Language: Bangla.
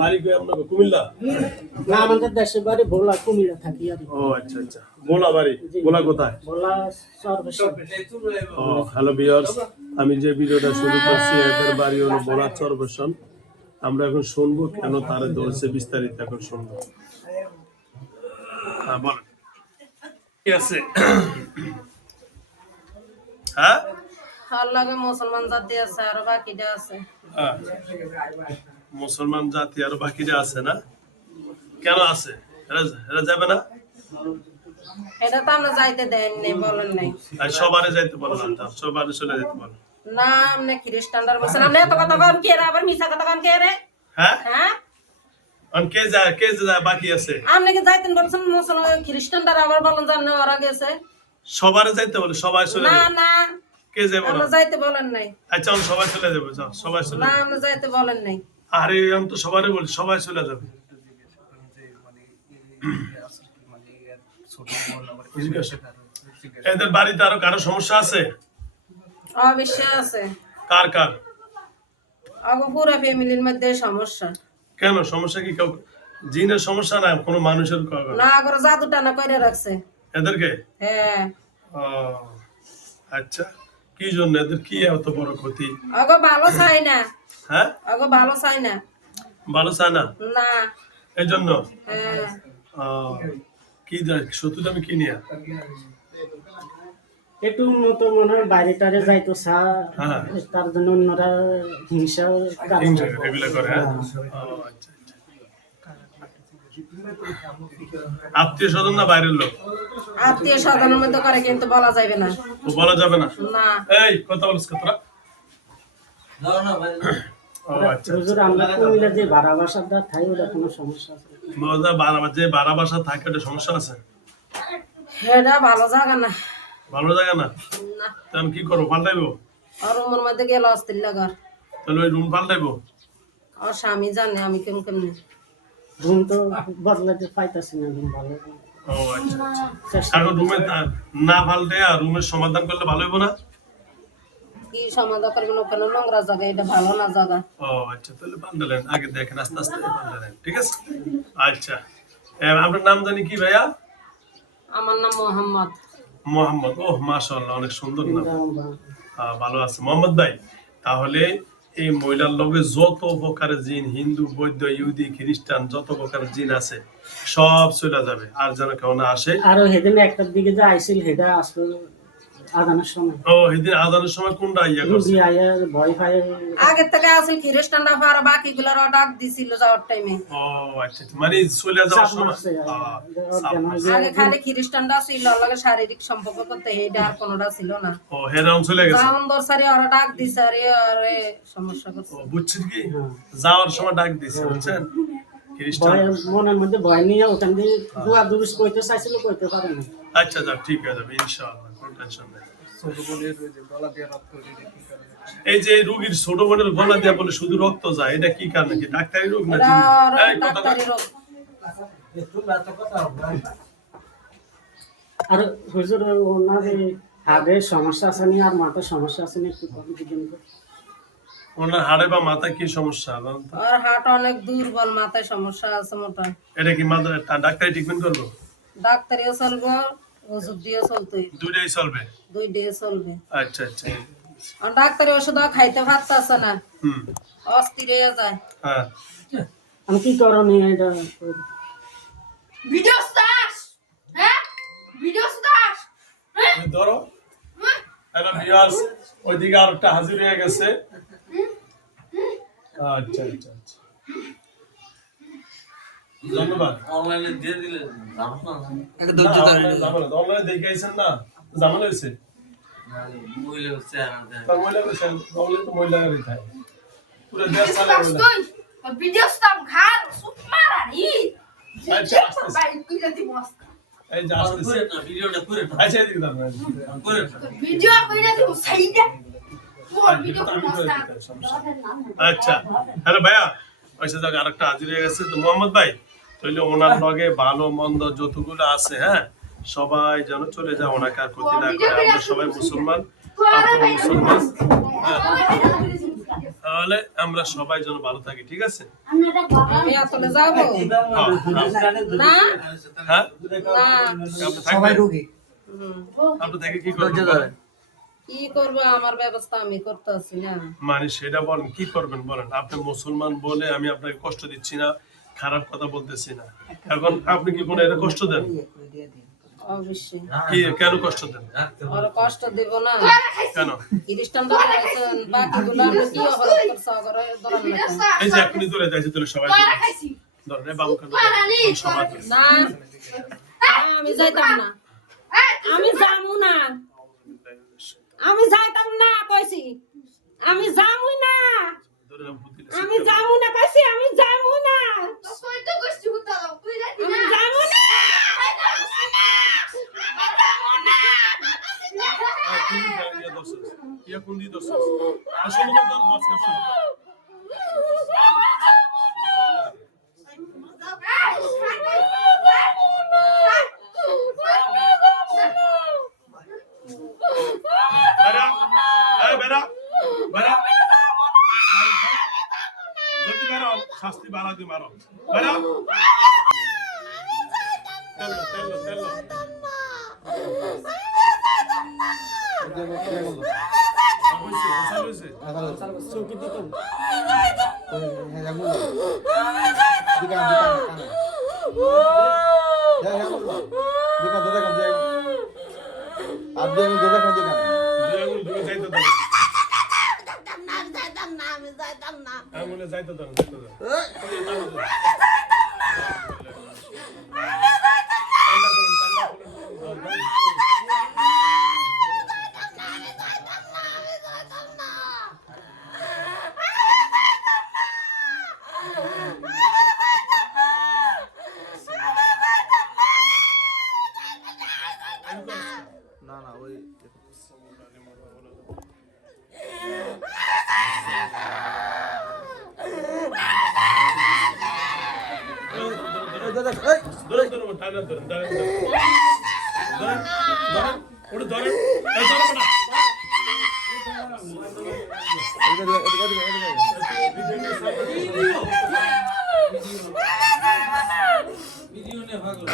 বাড়ি কই আপনার কুমিল্লা? না, আমাদের দেশের বাড়ি ভোলা, কুমিল্লা থাকি আর। ও আচ্ছা আচ্ছা, ভোলা বাড়ি। ভোলা কোথায়? ভোলা চরবেশন। ও হ্যালো ভিউয়ার্স, আমি যে ভিডিওটা শুরু করছি এদের বাড়ি হলো ভোলা চরবেশন। আমরা এখন শুনবো কেন তারে ধরছে, বিস্তারিত এখন শুনবো। হ্যাঁ বলেন, কি আছে? হ্যাঁ, আল্লাহকে মুসলমান জাতি আছে আর বাকিটা আছে। হ্যাঁ, মুসলমান জাতি আর বাকিরা আছে না? কেন আছে? এরা যাবে না? এটা তো আমরা যাইতে দেন নাই, বলেন নাই। আর সবারে যাইতে বলো না, সবারে চলে যেতে বলো। না আপনি খ্রিস্টানরা মুসলমান এত কথা কন কে রে, আবার মিছা কথা কন কে রে? হ্যাঁ, হ্যাঁ, আর কে যায় বাকি আছে? আপনি কি যাইতেন বলছেন মুসলমান খ্রিস্টানরা আবার বলেন জান না ওরা গেছে? সবারে যাইতে বলে, সবাই চলে না যাবে। না, কে যাবে আমরা না? যাইতে বলেন নাই। আচ্ছা সবাই চলে যাবে, যাও সবাই চলে না যাবে। আমরা যাইতে বলেন নাই। আরে আমি তো সবারই বলি সবাই চলে যাবে। এদের বাড়িতে আরো কারো সমস্যা আছে? অবশ্যই আছে। কার কার? আগো পুরো ফ্যামিলির মধ্যে সমস্যা। কেন সমস্যা কি? কেউ জিনের সমস্যা না, কোনো মানুষের না আগর জাদু টানা করে রাখছে এদেরকে? হ্যাঁ। ও আচ্ছা, কি জন্য এদের কি এত বড় ক্ষতি? আগো ভালো চাই না। হ্যাঁ, আগো ভালো চাই না। ভালো চায় না না। এই জন্য? হ্যাঁ। কি সত্যি আমি কি নিয়ে একটু উন্নত মনে হয় বাইরে টারে যাইতো হ্যাঁ। তার জন্য অন্যরা হিংসা এগুলা করে? হ্যাঁ, আচ্ছা আচ্ছা। আত্মীয় স্বজন না বাইরের লোক? আত্মীয় স্বজনের মধ্যে করে কিন্তু বলা যাবে না। ও বলা যাবে না? না। এই কথা বলিস তোরা? ও আচ্ছা। হুজুর আমরা কুমিল্লা যে ভাড়া বাসাটা থাই ওটা কোনো সমস্যা আছে? যে ভাড়া বাসা থাকে ওটা সমস্যা আছে? এটা ভালো জায়গা না। ভালো জায়গা না? না। আমি কি করবো, পাল্টাইবো? আর রুমের মধ্যে গেলে অস্থির লাগার। তাহলে ওই রুম পাল্টাইবো? আর স্বামী জানে আমি কেমনে। রুম তো বদলাতে পাইতাছি না, রুম ভালো। ও আচ্ছা। এখন রুমে না পাল্টে আর রুমের সমাধান করলে ভালো হইব না? কি সমাধান করবেন? ওখানে নোংরা জায়গা, এটা ভালো না জায়গা। ও আচ্ছা, তাহলে পাল্টালেন, আগে দেখেন আস্তে আস্তে পাল্টালেন, ঠিক আছে? আচ্ছা, আপনার নাম জানি কি ভাইয়া? আমার নাম মোহাম্মদ। মোহাম্মদ। ও মাশাআল্লাহ, অনেক সুন্দর নাম। ভালো আছে মোহাম্মদ ভাই। তাহলে এই মহিলার লগে যত প্রকারের জিন, হিন্দু, বৌদ্ধ, ইহুদি, খ্রিস্টান, যত প্রকারের জিন আছে সব চলে যাবে, আর যেন কেউ না আসে। আর সেদিন একটার দিকে যে আইছিল সেটা আসলে আদানের সময়। ও সেদিন আজানের সময় কোনটা ইয়া করছে? রুগী আয়া ভয় পায়। আগের থেকে আছে খ্রিস্টানরা আর বাকিগুলোর ডাক দিছিল যাওয়ার টাইমে। ও আচ্ছা, মানে চলে যাওয়ার সময় আগে খালি খ্রিস্টানরা ছিল, লাগে শারীরিক সম্পর্ক করতে, এইটা আর কোনোটা ছিল না। ও হেরাম চলে গেছে। যেমন দরসারি ওরা ডাক দিছে আর আরে সমস্যা করছে। ও বুঝছেন কি, যাওয়ার সময় ডাক দিছে, বুঝছেন? খ্রিস্টান মনের মধ্যে ভয় নিয়ে ওখান দিয়ে দুয়া দুরুস কইতে চাইছিল, কইতে পারে না। আচ্ছা যাক, ঠিক হয়ে যাবে ইনশাআল্লাহ, কোনো টেনশন নেই। এই যে রোগীর ছোট বোনের গলা দিয়ে বলে শুধু রক্ত যায়, এটা কি কারণে? কি ডাক্তারি রোগ না? এই কথা ডাক্তারি রোগ। আর হুজুর ওনার হাড়ের সমস্যা আছে নি আর মাথার সমস্যা আছে নি, একটু কথা দিবেন? ওনার হাড়ে বা মাথায় কি সমস্যা? আর হার্ট অনেক দুর্বল, মাথায় সমস্যা আছে মোটা। এটা কি মাথায় ডাক্তারি ট্রিটমেন্ট করবো? ডাক্তারিও চলবো, ওষুধ দিয়ে চলতোই। দুইটাই চলবে? দুই ডে চলবে। আচ্ছা আচ্ছা। আর ডাক্তারি ওষুধ খাইতে পারতাছে না, হুম, অস্থির হয়ে যায়। হ্যাঁ। আমি কি করনি এটা? Video start. হ্যাঁ ভিডিও স্টার্ট। তুমি ধরো। এবার ভিউয়ার্স ওইদিকে আরেকটা হাজির হয়ে গেছে। আচ্ছা আচ্ছা আচ্ছা, ধন্যবাদ। অনলাইনে দিয়ে দিলে একটা ধৈর্য ধরে অনলাইনে দেখে আইছেন না, জামাল হয়েছে মহিলা হচ্ছে তার মহিলা হয়েছে, অনলাইনে তো মহিলারই থাকে পুরো দেশ চালে ভিডিও স্টার্ট ঘাড় সুপ মারানি। আচ্ছা আস্তে ভাই কইরা দি মস্ত এই যে আস্তে করে না, ভিডিওটা করে না, আচ্ছা এদিকে দাঁড়ান, করে না। ভিডিও কইরা দি সাইডে মোর ভিডিও মস্ত। আচ্ছা হ্যালো ভাইয়া, ওইসে জায়গা আরেকটা হাজির হয়ে গেছে তো মোহাম্মদ ভাই, তাহলে ওনার লগে ভালো মন্দ যতগুলো আছে, হ্যাঁ সবাই যেন চলে যায়, ওনাকে আর ক্ষতি না করে। আমরা সবাই মুসলমান, আপনারা মুসলমান। তাহলে আমরা সবাই যেন ভালো থাকি, ঠিক আছে? আমি আসলে যাবো না হ্যাঁ, না সবাই রোগী আপনি থেকে কি করবেন? কি করবো আমার ব্যবস্থা আমি করতেছি না। মানে সেটা বলেন, কি করবেন বলেন? আপনি মুসলমান বলে আমি আপনাকে কষ্ট দিচ্ছি না, খারাপ কথা বলতেছি না। এখন আপনি কি কোনো এটা কষ্ট দেন? অবশ্যই কি কেন কষ্ট দেন? আর কষ্ট দিব না। কেন? খ্রিস্টানরা বলেছেন বাকিগুলো আমি কি অপরাধ করছি করে ধরান না। এই যে এখনই ধরে যাইছে, তাহলে সবাই ধরেন এই বাবুকে সবাই না আমি যাইতাম না, আমি যাবো না, আমি যাইতাম না কইছি, আমি যাবো না, আমি যাবো না কইছি, আমি যাবো না, আমি যাবো না। ইয়া কোন দিয়ে দর্শক আসলে তো মাছ কাছে বেরা, এই বেরা, বেরা, যদি বেরা শাস্তি বাড়া দি মারো, বেরা, তেলো তেলো তেলো চৌকি দিত যাইতো না না ওই ভিডিও নে ভাগো